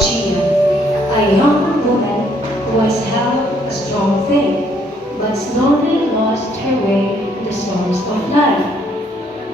Gia, a young woman who has held a strong faith, but slowly lost her way in the storms of life.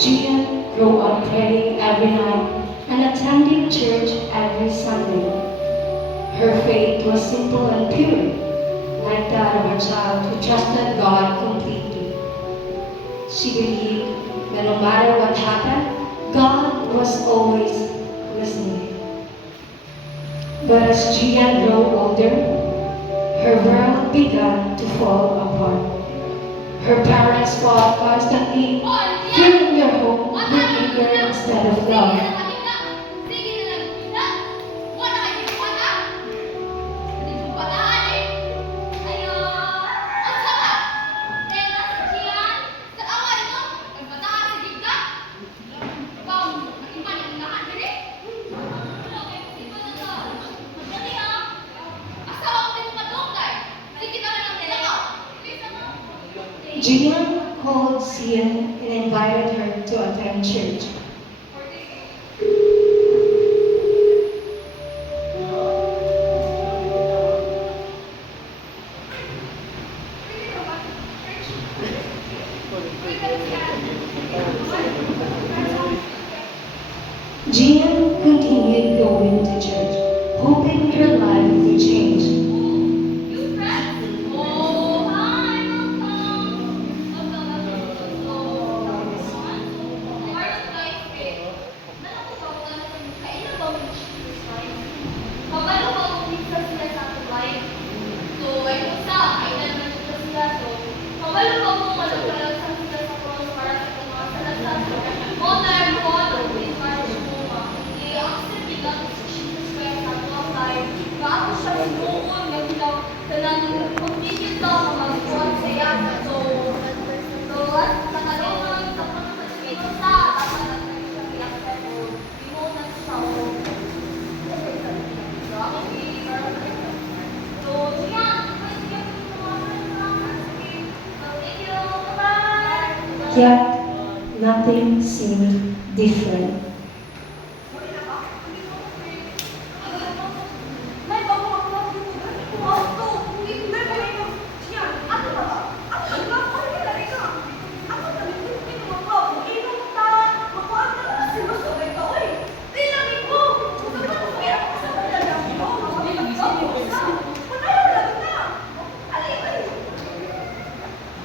Gia grew up praying every night and attending church every Sunday. Her faith was simple and pure, like that of a child who trusted God completely. She believed that no matter what happened, God was always listening. But as Gia grew older, her world began to fall apart. Her parents fought constantly, filling their home with anger instead of love. Gian called Sian and invited her to attend church. Gian continued going to church, hoping her life would change. Yet, nothing seemed different.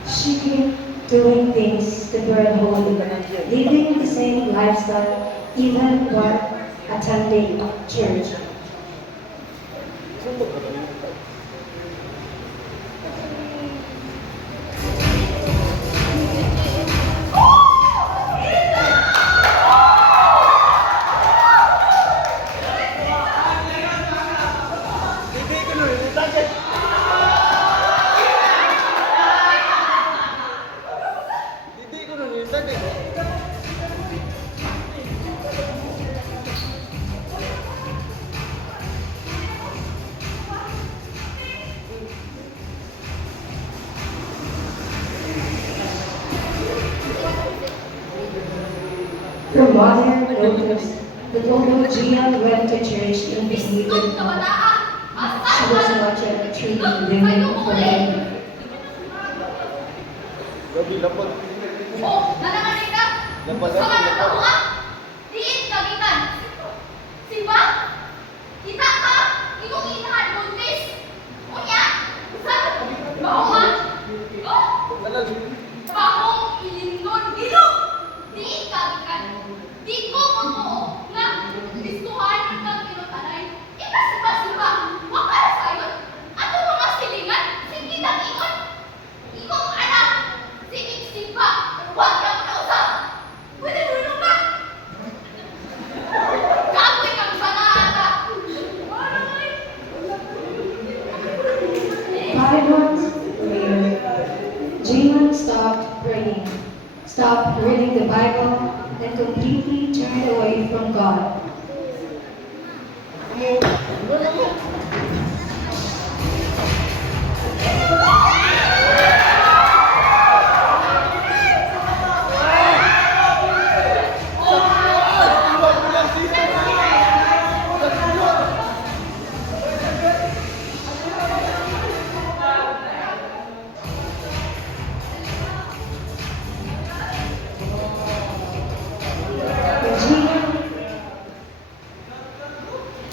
She kept doing things that were unholy, living the same lifestyle even while attending church. Her mother noticed that although Gia went to church and behaved with God, she was not yet truly living for Him. Oh, nanangaling ka? Sama na tao ka? Diin ka, Gitan. Simba? Kita ka? Ikong inahan, buntis. Unya? Saan? Bahuan? Oh? Bahong ilindon. Ilog! Diin ka, Gitan. Di ko mo nga listuhan ng kang pinutanay. Simba. Huwag para sa ayon. Ato mga silingan. Sige lang ikon. Ikong anak. Simba. Huwag ka mo na usap. Pwede mo rin ba? Kapoy kang banata. Five months later, Jalan stopped praying, stopped reading the Bible, and completely turned away from God.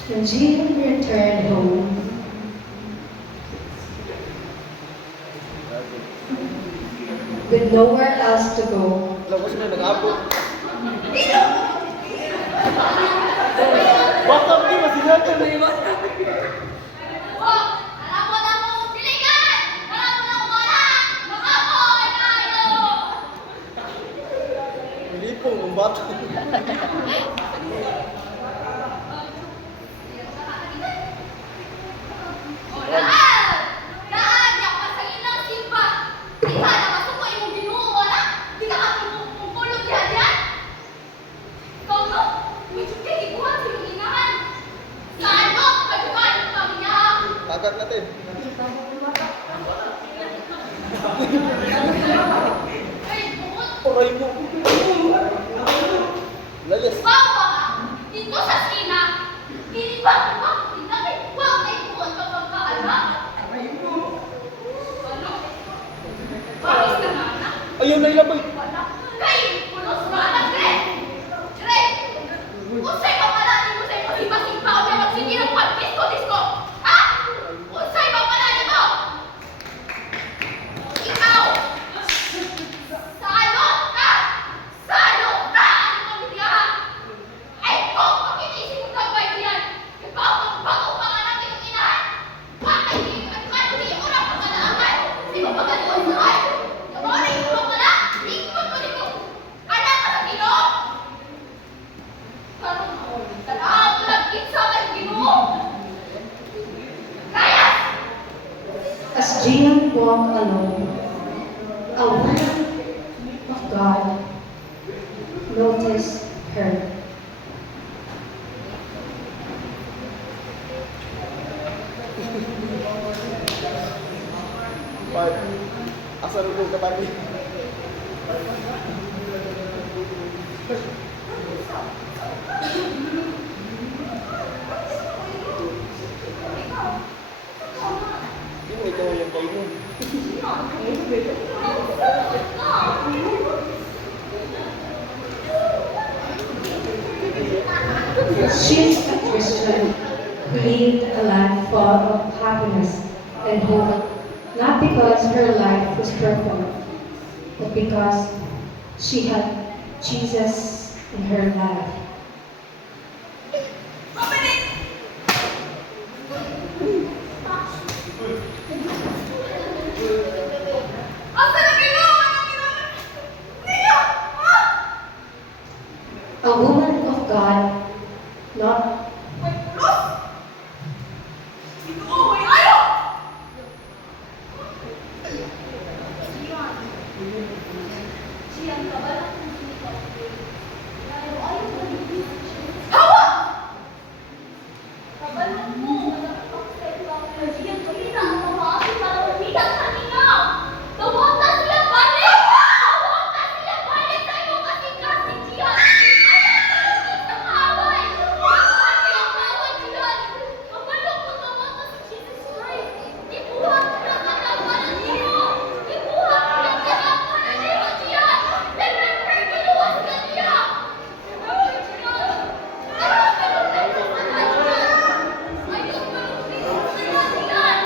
When Jian returned home, with nowhere else to go, Lawas na nag-abot. Baka hindi masinatan na iba. Oh, alam mo na mo, piligan! Alam mo na wala! Makaboy tayo! Lipong ang bata. Daan! Daan! Di ako masangin ng simba! Di ka na masuko imong Ginoo, wala? Di ka mapulong diyan! Ikaw no? May tsuke, ikuhan sa iyong inahan! Saan no? Pagkuhan ang pamilya! Tagat natin. Ay, bukod! Oray mo. Layas. Wow ka! Dito sa Sina! Hindi ba? Hindi ka kay wow kay bukod kapag kaanak! Ano? Bakit ka na anak? Ayaw na ilabay. Wala. Kay, pulos ba anak, Dre? Dre! Unsay ka pala ni mo sa imo hibasing pa o na magsige ng disco? Ha? Unsay ka pala ni mo? Ikaw! Salot ka! Salot ka! Ano ka bitiya? Ay, kung pakinisip mo ka ba yan? Ikaw, magbago pa nga natin yung inahan! Bakit hindi ka hindi mo na pagkalaangan? Hindi mo pagkaluan sa ay! Nabawarin mo ba pala? Lingkod ko din mo! Anak ka sa Ginoo! Tanaw ko lang kinsa kay Ginoo! Kaya! as Jian walked alone, a woman of God noticed her. Pag asal ko kapatid. Hindi mo ikaw yung kayo mo. She's a Christian who lived a life full of happiness and hope, not because her life was perfect, but because she had Jesus in her life. Asa na Ginoo? Anong Ginoo? Ninyo! Ha? A woman of God, not May pulos! Ginoo, may ayaw! Siyan ka ba lang kung sino ka? Ayaw ka din. Hawa! Kabalan mo, nakapagpapit ka. Siyan ka rin ang mamaki para mabigat sa ninyo. Tawata siya balik! Tawata siya balik sa iyo kasi kasi siyan! Ayaw ka rin sa kaaway! Ayaw ka kaaway siyan! Kabalok ka tawata sa Jesus Christ! Ibuhat ka ng katawanan niyo! Ibuhat ka ng katawanan niyo siyan! Remember, kiluwas ka niya! Remember siyan! Ayaw ka rin sa katawanan siyan! Ayaw ka rin sa katawanan siyan!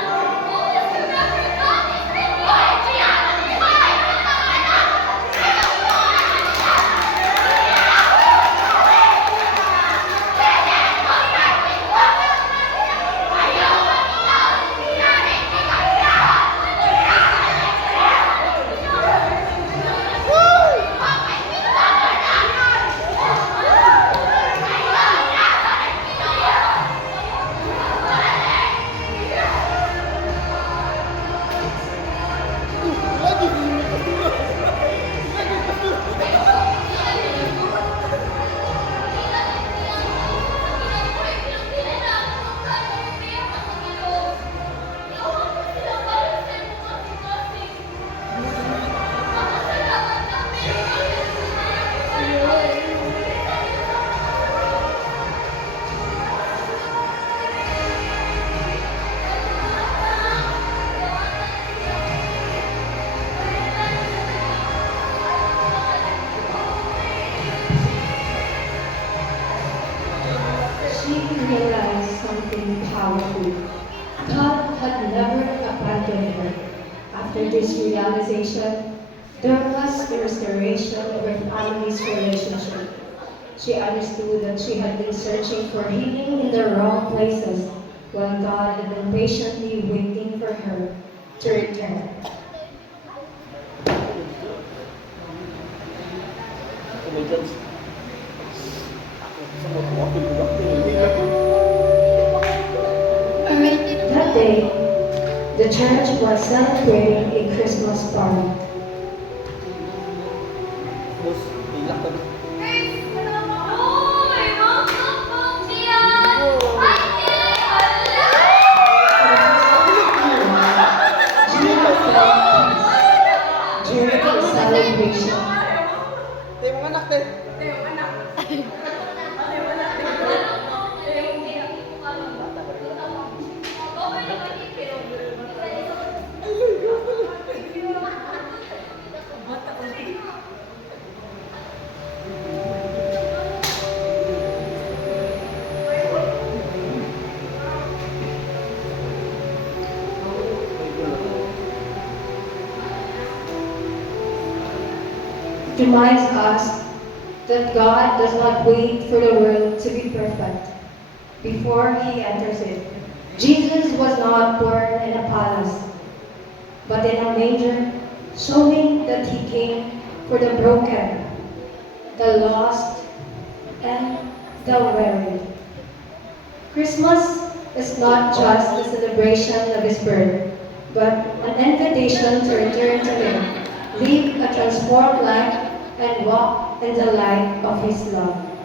After this realization, there was the restoration of her family's relationship. She understood that she had been searching for healing in the wrong places, while God had been patiently waiting for her to return. Oh my God. Sa mga wakil ko ba? That day, the church was celebrating a Christmas party. Boss, ilak ka. Uy, welcome po, Gian! Hi, Gian! During the celebration, Tayo mga anak, te. it reminds us that God does not wait for the world to be perfect before He enters it. Jesus was not born in a palace, but in a manger, showing that He came for the broken, the lost, and the weary. Christmas is not just a celebration of His birth, but an invitation to return to Him, live a transformed life, and walk in the light of His love.